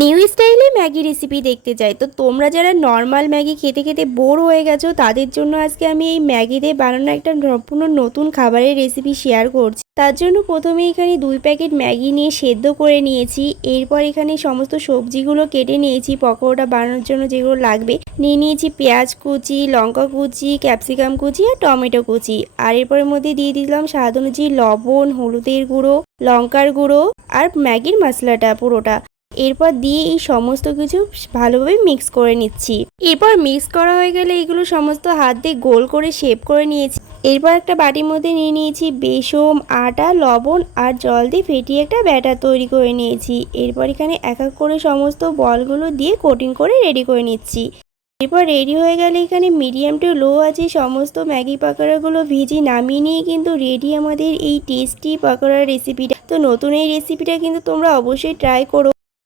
New স্টাইলে Maggi recipe দেখতে চাই তো তোমরা যারা নর্মাল ম্যাগি খেতে খেতে বোর হয়ে গেছো তাদের জন্য আজকে আমি এই ম্যাগি দিয়ে বানানো একটা সম্পূর্ণ নতুন খাবারের রেসিপি শেয়ার করছি। তার জন্য প্রথমে এখানে 2 প্যাকেট ম্যাগি নিয়ে সেদ্ধ করে নিয়েছি। এরপর এখানে সমস্ত সবজিগুলো কেটে নিয়েছি পকোড়া বানানোর জন্য যেগুলো লাগবে। নিয়ে নিয়েছি পেঁয়াজ কুচি, লঙ্কা কুচি, ক্যাপসিকাম কুচি আর টমেটো কুচি। আর এরপরের মধ্যে দিয়ে দিলাম স্বাদ অনুযায়ী লবণ, হলুদের গুঁড়ো, লঙ্কার গুঁড়ো আর ম্যাগির মশলাটা পুরোটা। এরপর দিয়ে এই সমস্ত কিছু ভালোভাবে মিক্স করে নিচ্ছি। এরপর মিক্স করা হয়ে গেলে এগুলো সমস্ত হাত দিয়ে গোল করে শেপ করে নিয়েছি। এরপর একটা বাটির মধ্যে নিয়ে নিয়েছি বেসন, আটা, লবণ আর জল দিয়ে ফেটিয়ে একটা ব্যাটার তৈরি করে নিয়েছি। এরপর এখানে এক এক করে সমস্ত বলগুলো দিয়ে কোটিং করে রেডি করে নিচ্ছি। এরপর রেডি হয়ে গেলে এখানে মিডিয়াম টু লো আছে সমস্ত ম্যাগি পাকোড়াগুলো ভেজে নামিয়ে নিয়ে কিন্তু রেডি আমাদের এই টেস্টি পাকোড়ার রেসিপিটা। তো নতুন এই রেসিপিটা কিন্তু তোমরা অবশ্যই ট্রাই করো।